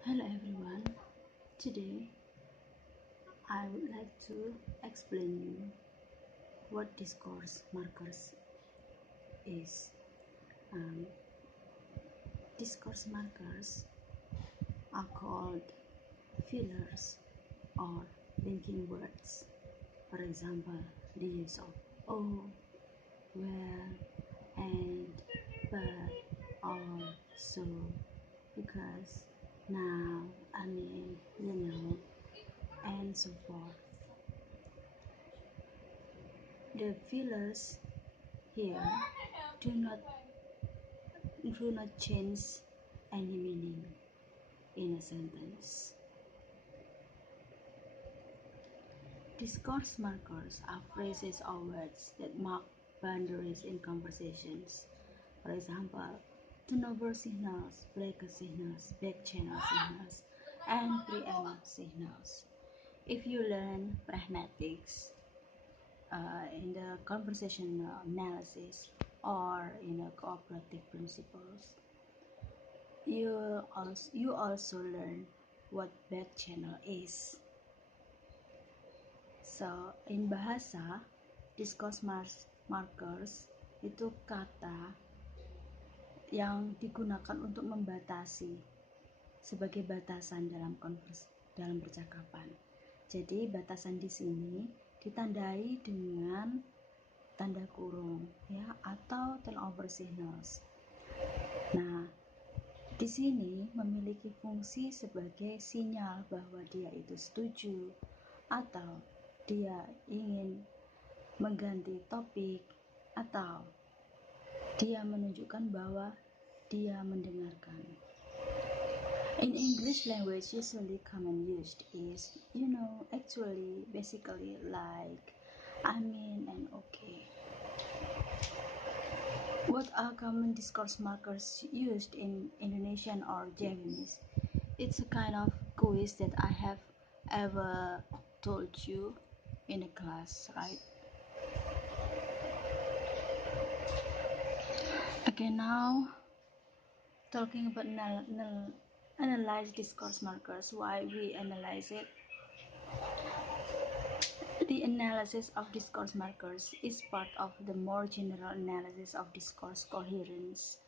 Hello everyone. Today I would like to explain you what discourse markers is. Um, Discourse markers are called fillers or linking words. For example, the use of oh, well, and, but, or, so, because, now, I mean, and so forth. The fillers here do not change any meaning in a sentence. Discourse markers are phrases or words that mark boundaries in conversations. For example, turnover signals, breaker signals, backchannel signals, and preamble signals. If you learn pragmatics in the conversational analysis or in a cooperative principles, you also learn what backchannel is. So, in bahasa, discourse markers itu kata yang digunakan untuk membatasi sebagai batasan dalam percakapan. Jadi, batasan di sini ditandai dengan tanda kurung ya atau turnover signals. Nah, di sini memiliki fungsi sebagai sinyal bahwa dia itu setuju atau dia ingin mengganti topik atau dia menunjukkan bahwa dia mendengarkan. In English language, usually common used is, actually, basically like, I mean, and okay. What are common discourse markers used in Indonesian or Japanese? It's a kind of quiz that I have ever told you in a class, right? Okay, now talking about analyze discourse markers. Why we analyze it? The analysis of discourse markers is part of the more general analysis of discourse coherence,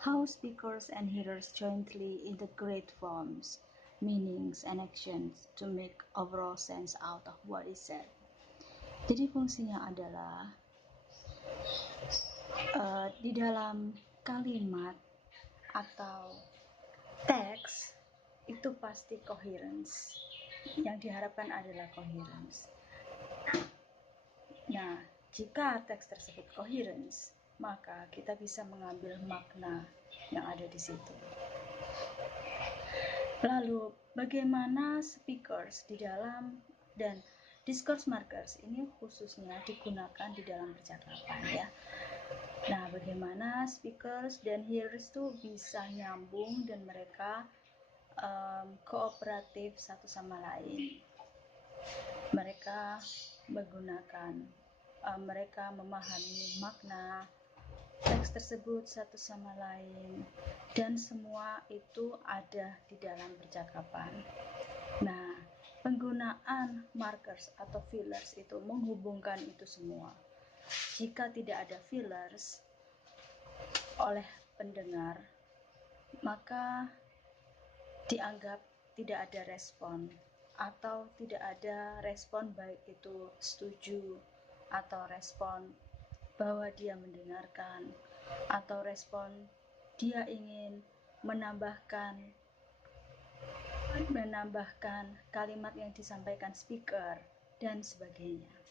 how speakers and hearers jointly integrate forms, meanings, and actions to make overall sense out of what is said. Jadi fungsinya adalah di dalam kalimat atau teks itu pasti coherence. Yang diharapkan adalah coherence. Nah, jika teks tersebut coherence, maka kita bisa mengambil makna yang ada di situ. Lalu, bagaimana speakers di dalam dan discourse markers ini khususnya digunakan di dalam percakapan ya. Nah, bagaimana speakers dan hearers itu bisa nyambung dan mereka kooperatif satu sama lain. Mereka mereka memahami makna teks tersebut satu sama lain dan semua itu ada di dalam percakapan. Nah, penggunaan markers atau fillers itu menghubungkan itu semua. Jika tidak ada fillers oleh pendengar, maka dianggap tidak ada respon atau tidak ada respon baik itu setuju atau respon bahwa dia mendengarkan atau respon dia ingin menambahkan kalimat yang disampaikan speaker dan sebagainya.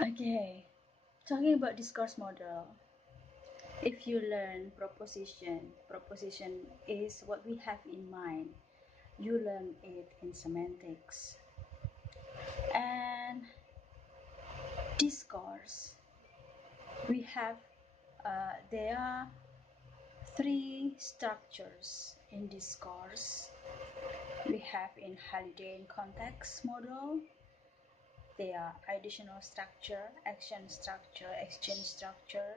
Okay, talking about discourse model. If you learn proposition is what we have in mind. You learn it in semantics. And discourse, we have, there are three structures in discourse. We have in Haldane context model. They are additional structure, action structure, exchange structure.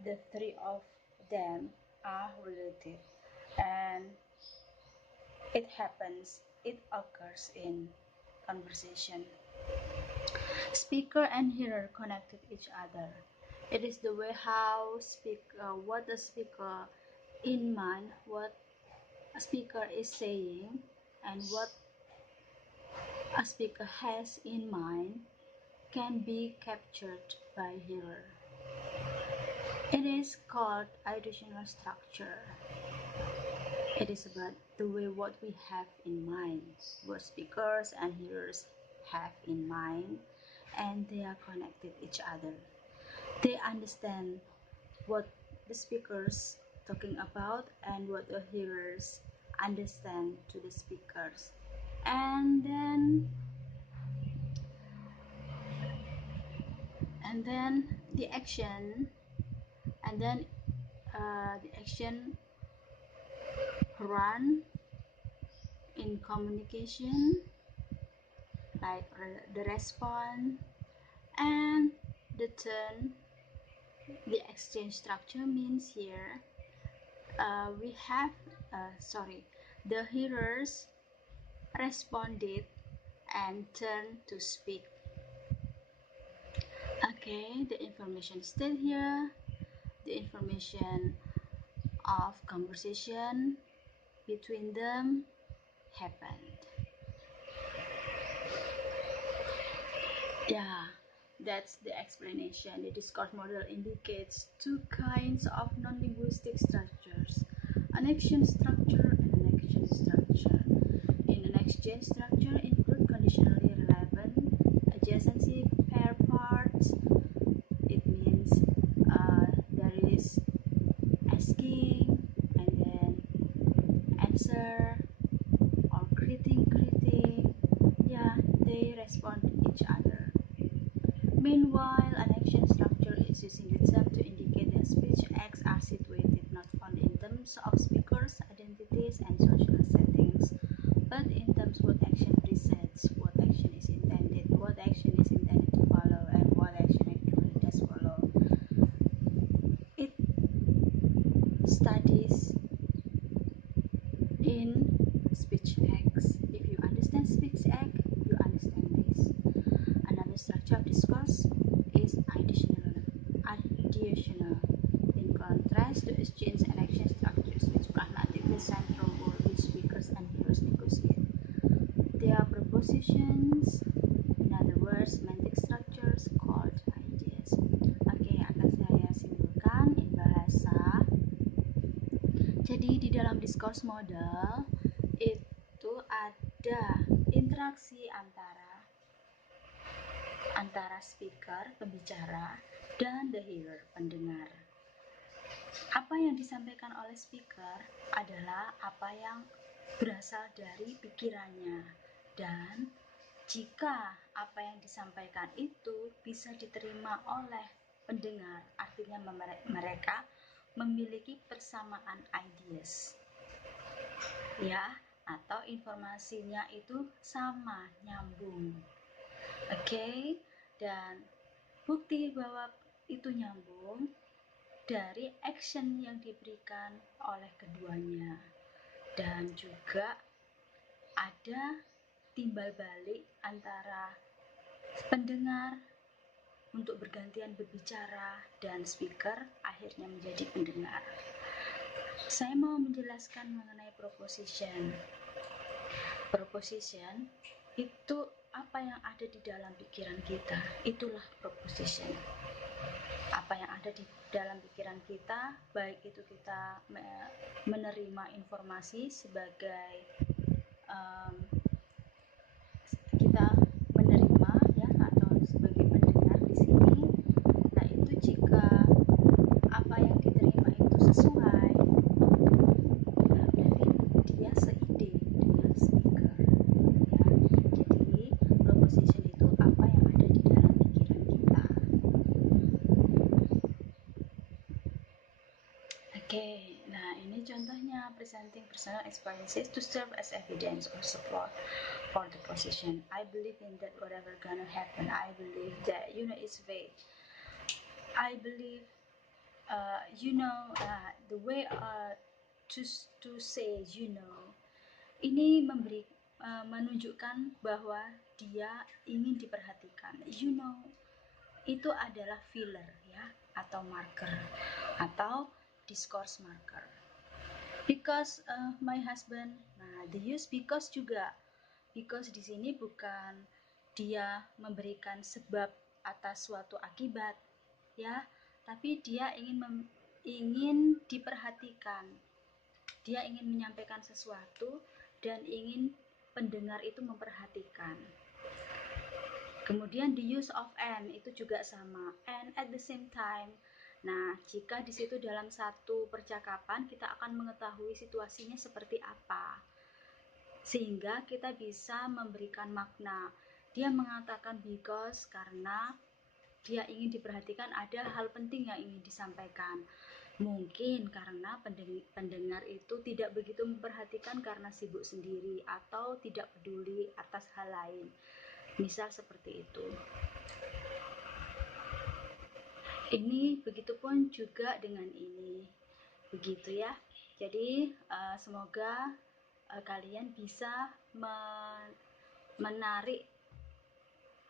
The three of them are related, and it occurs in conversation. Speaker and hearer connected each other. It is the way what the speaker in mind, what a speaker is saying, and what a speaker has in mind can be captured by hearer. It is called auditional structure. It is about the way what we have in mind, what speakers and hearers have in mind, and they are connected each other. They understand what the speakers talking about and what the hearers understand to the speakers, and then the action run in communication, like the response and the turn. The exchange structure means here we have the hearers responded and turned to speak. Okay, the information is still here. The information of conversation between them happened. Yeah, that's the explanation. The discourse model indicates two kinds of non-linguistic structures, an action structure and an action structure. In an exchange structure include conditionally relevant, adjacency, pair parts. It means there is asking and then answer or greeting. Yeah, they respond to each other. Meanwhile, an action structure is using itself to indicate that speech acts are situated not only in terms of speakers, identities, and social settings, but in terms what action precedes, what action is intended to follow, and what action actually does follow. It studies in speech acts. If you understand speech act, you understand this. Another structure of discourse is ideational. In contrast to exchange and action structures, which pragmatically central role which speakers and hearers negotiate. They are propositions, in other words, semantic structures called ideas. Oke, akan saya simpulkan in bahasa. Jadi di dalam discourse model itu ada interaksi antara speaker, pembicara, dan the hearer, pendengar. Apa yang disampaikan oleh speaker adalah apa yang berasal dari pikirannya, dan jika apa yang disampaikan itu bisa diterima oleh pendengar, artinya mereka memiliki persamaan ideas, ya, atau informasinya itu sama, nyambung. Oke, dan bukti bahwa itu nyambung dari action yang diberikan oleh keduanya, dan juga ada timbal balik antara pendengar untuk bergantian berbicara dan speaker akhirnya menjadi pendengar. Saya mau menjelaskan mengenai proposition. Proposition itu apa yang ada di dalam pikiran kita, itulah proposition. Apa yang ada di dalam pikiran kita, baik itu kita menerima informasi sebagai kita menerima, ya, atau sebagai pendengar di sini. Nah, itu jika apa yang diterima itu sesuai, nah, berarti dia seide dengan speaker, ya. Jadi proposition itu apa yang ada di dalam pikiran kita. Oke, nah ini contohnya presenting personal experiences to serve as evidence or support for the position. I believe in that whatever gonna happen. I believe that it's vague. I believe The way to say ini menunjukkan bahwa dia ingin diperhatikan. Itu adalah filler ya, atau marker atau discourse marker. Because my husband, the use because juga, because di sini bukan dia memberikan sebab atas suatu akibat ya, tapi dia ingin diperhatikan, dia ingin menyampaikan sesuatu dan ingin pendengar itu memperhatikan. Kemudian the use of and itu juga sama, and at the same time. Nah, jika di situ dalam satu percakapan kita akan mengetahui situasinya seperti apa, sehingga kita bisa memberikan makna. Dia mengatakan because karena dia ingin diperhatikan, ada hal penting yang ingin disampaikan. Mungkin karena pendengar itu tidak begitu memperhatikan karena sibuk sendiri atau tidak peduli atas hal lain. Misal seperti itu. Ini begitupun juga dengan ini, begitu ya. Jadi semoga kalian bisa menarik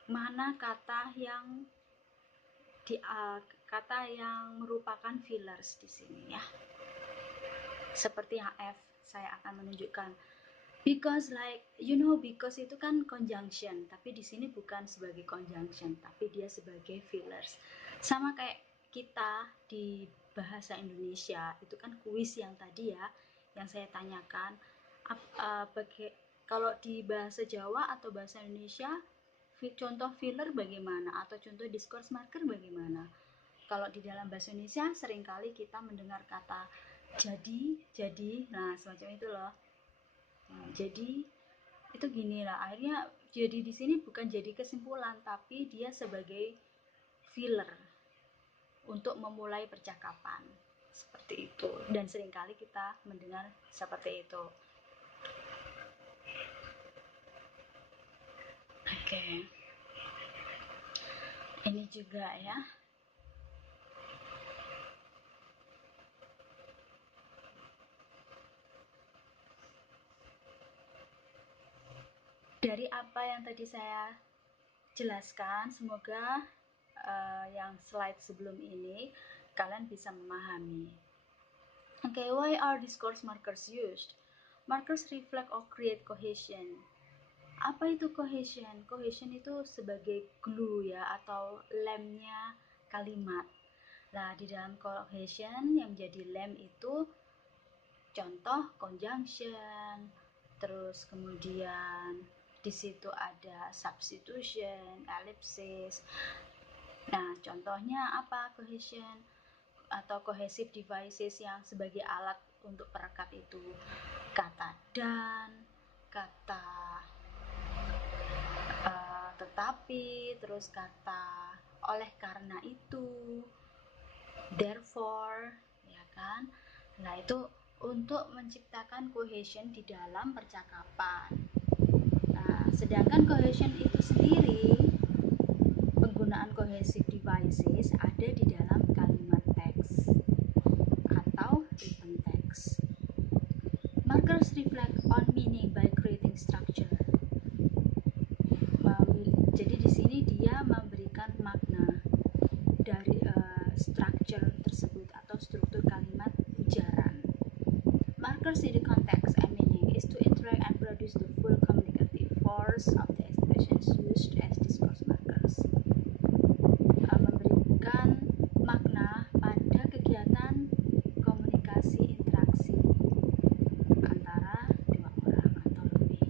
mana kata yang merupakan fillers di sini ya. Seperti yang F, saya akan menunjukkan because, because itu kan conjunction, tapi di sini bukan sebagai conjunction, tapi dia sebagai fillers. Sama kayak kita di bahasa Indonesia, itu kan kuis yang tadi ya, yang saya tanyakan. Kalau di bahasa Jawa atau bahasa Indonesia, contoh filler bagaimana, atau contoh discourse marker bagaimana? Kalau di dalam bahasa Indonesia seringkali kita mendengar kata jadi, nah semacam itu loh. Nah, jadi itu gini lah, akhirnya jadi di sini bukan jadi kesimpulan, tapi dia sebagai filler untuk memulai percakapan seperti itu, dan seringkali kita mendengar seperti itu. Oke. Ini juga ya. Dari apa yang tadi saya jelaskan, semoga yang slide sebelum ini kalian bisa memahami. Okay, why are discourse markers used? Markers reflect or create cohesion. Apa itu cohesion? Cohesion itu sebagai glue ya, atau lemnya kalimat. Nah, di dalam cohesion yang menjadi lem itu contoh conjunction, terus kemudian di situ ada substitution, ellipsis. Nah, contohnya apa cohesion atau cohesive devices yang sebagai alat untuk perekat itu? Kata dan, kata tetapi, terus kata oleh karena itu, therefore, ya kan? Nah, itu untuk menciptakan cohesion di dalam percakapan. Nah, sedangkan cohesion itu sendiri, penggunaan cohesive devices ada di dalam kalimat teks atau written text. Markers reflect on meaning by creating structure. Jadi di sini dia memberikan makna dari structure tersebut atau struktur kalimat ujaran. Markers in the context and meaning is to interact and produce the full communicative force of the expressions used as discourse markers. Memberikan makna pada kegiatan komunikasi interaksi antara dua orang atau lebih.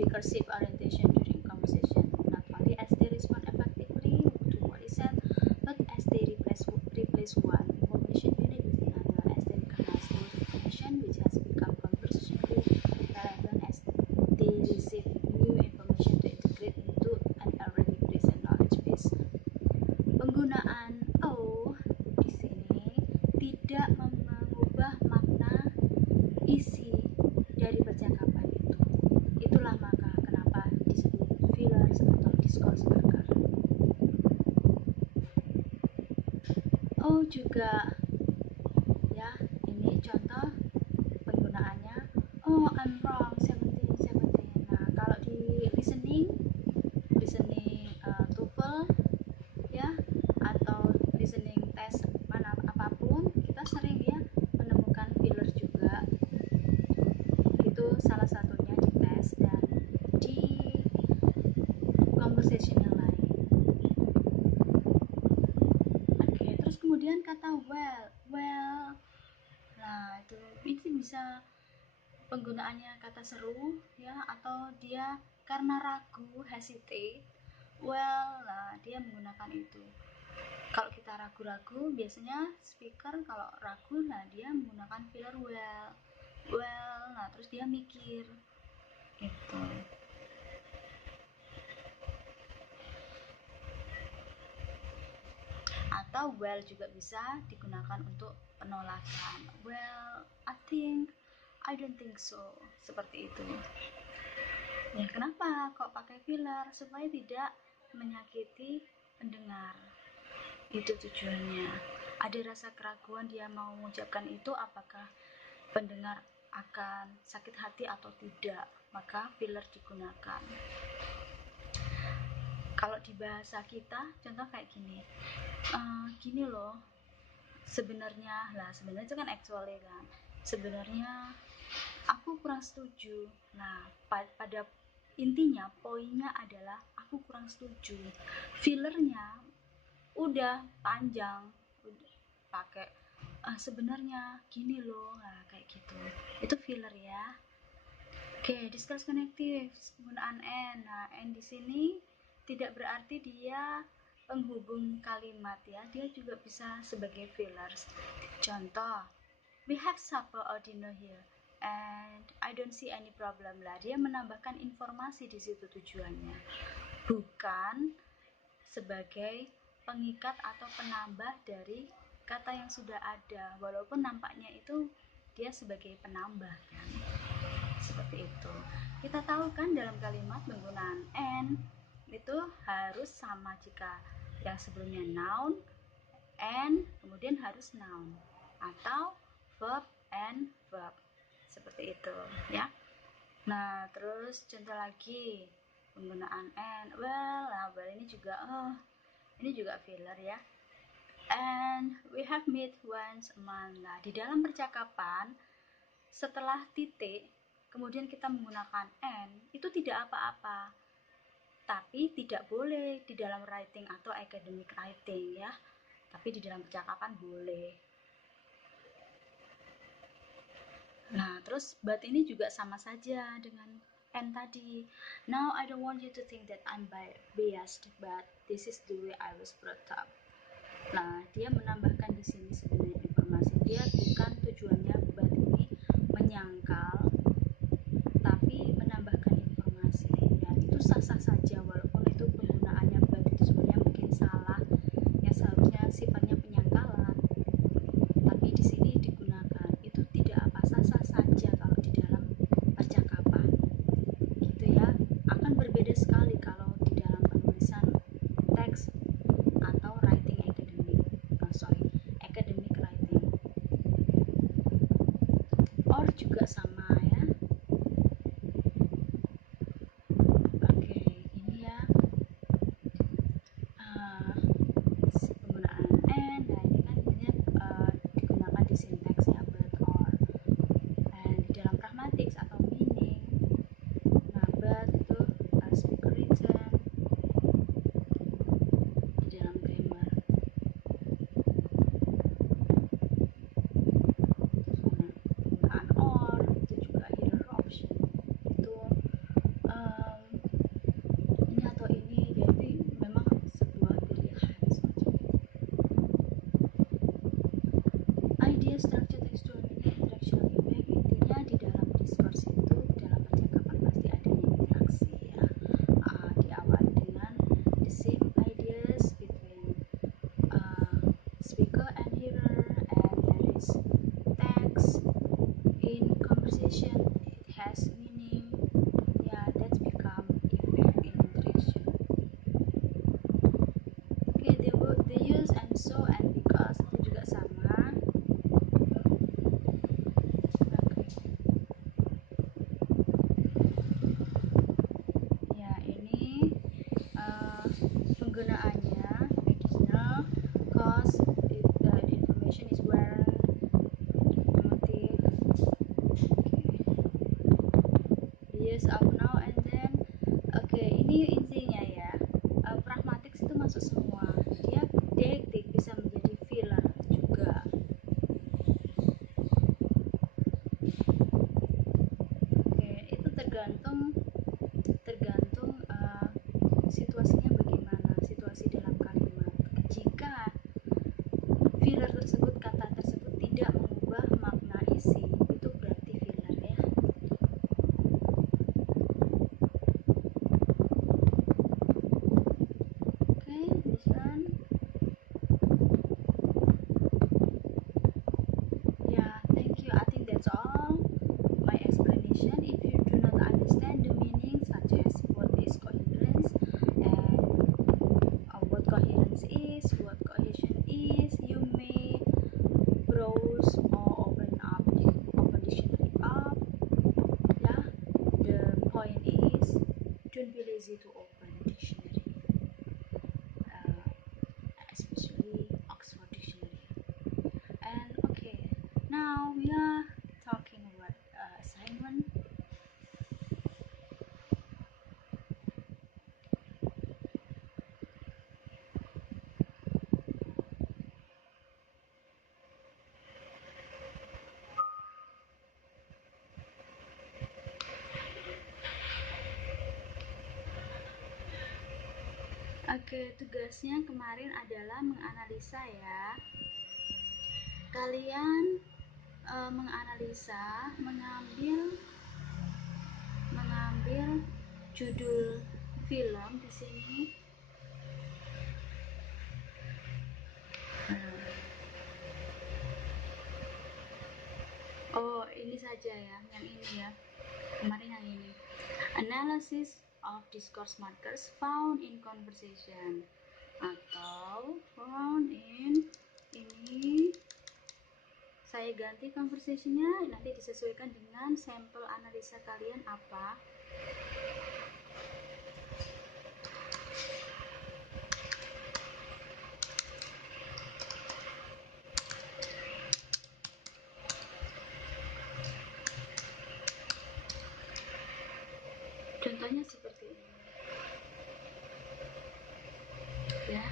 speaker shift orientation during conversation. Not only as they respond effectively to what is said, but as they replace one information unit with another, as they recognize those information which has become conversationally relevant, as they receive new information to integrate into an already present knowledge base. Penggunaan "oh" di sini tidak mengubah makna isi dari percakapan itu. Itulah maka kenapa disebut fillers atau discourse marker. Oh juga ya, ini contoh penggunaannya. Oh, I'm wrong, 17. Nah, kalau di listening TOEFL ya, atau listening test mana apapun, kita sering ya menemukan filler juga. Itu salah satunya di tes dan di conversation yang lain. Oke, terus kemudian kata well. Nah, itu bisa penggunaannya kata seru ya, atau dia karena ragu, hesitate. Well, nah dia menggunakan itu. Kalau kita ragu-ragu, biasanya speaker kalau ragu, nah dia menggunakan filler well, nah terus dia mikir gitu. Atau well juga bisa digunakan untuk penolakan. Well, I don't think so. Seperti itu. Ya, kenapa kok pakai filler? Supaya tidak menyakiti pendengar. Itu tujuannya. Ada rasa keraguan dia mau mengucapkan itu, apakah pendengar akan sakit hati atau tidak, maka filler digunakan. Kalau di bahasa kita, contoh kayak gini. Gini loh, sebenarnya itu kan actually kan. Sebenarnya aku kurang setuju. Nah, pada intinya poinnya adalah aku kurang setuju. Fillernya udah panjang, udah pakai sebenarnya gini loh, nah kayak gitu. Itu filler ya. Oke, discuss connective penggunaan and. Nah, and di sini tidak berarti dia penghubung kalimat ya, dia juga bisa sebagai fillers. Contoh, we have supper or dinner here and I don't see any problem lah. Dia menambahkan informasi di situ tujuannya, bukan sebagai pengikat atau penambah dari kata yang sudah ada, walaupun nampaknya itu dia sebagai penambah kan. Seperti itu. Kita tahu kan dalam kalimat penggunaan and itu harus sama jika yang sebelumnya noun and kemudian harus noun, atau verb and verb. Seperti itu ya. Nah, terus contoh lagi penggunaan and. Well ini juga filler ya. And we have met once a month. Nah, di dalam percakapan setelah titik kemudian kita menggunakan and, itu tidak apa-apa. Tapi tidak boleh di dalam writing atau academic writing ya. Tapi di dalam percakapan boleh. Nah, terus but ini juga sama saja dengan and tadi. Now I don't want you to think that I'm biased, but this is the way I was brought up. Nah, dia menambahkan di sini sebenarnya informasi. Dia bukan tujuannya but ini menyangkal, tapi menambahkan informasi. Ya, itu sah-sah saja walaupun itu penggunaannya but itu sebenarnya mungkin salah. Ya, seharusnya sifatnya penyangkalan. Tapi di sini digunakan. Itu tidak apa, sah-sah saja kalau di dalam percakapan. Gitu ya. Akan berbeda sekali kalau di dalam penulisan teks atau writing academic writing. Or juga sama ya. Oke, ini ya penggunaan and. Nah, ini kan digunakan di sinteks ya, but or. And di dalam pragmatics atau meaning. Nah, but itu speaker written. Di dalam grammar. Penggunaan or, itu of now and then. Oke, ini intinya ya. Pragmatics itu masuk semua. Dia dialektik bisa menjadi filler juga. Oke, itu tergantung situasinya bagaimana, situasi dalam kalimat. Jika filler tersebut, kata tersebut tidak mengubah makna isi, itu berarti filler ya. Okay, this one. Yeah, thank you. I think that's all my explanation. If you do not understand the meaning, such as what is coherence and what coherence is, what cohesion is, you may browse or open dictionary up. Yeah, the point is, don't be lazy to open dictionary, especially Oxford Dictionary. And okay, now we are talking about assignment. Oke, tugasnya kemarin adalah menganalisa ya. Kalian menganalisa, mengambil judul film di sini. Oh, ini saja ya, yang ini ya. Kemarin yang ini. Analysis of discourse markers found in conversation, atau found in ini. Saya ganti conversationnya, nanti disesuaikan dengan sampel analisa kalian apa. Contohnya seperti ini ya.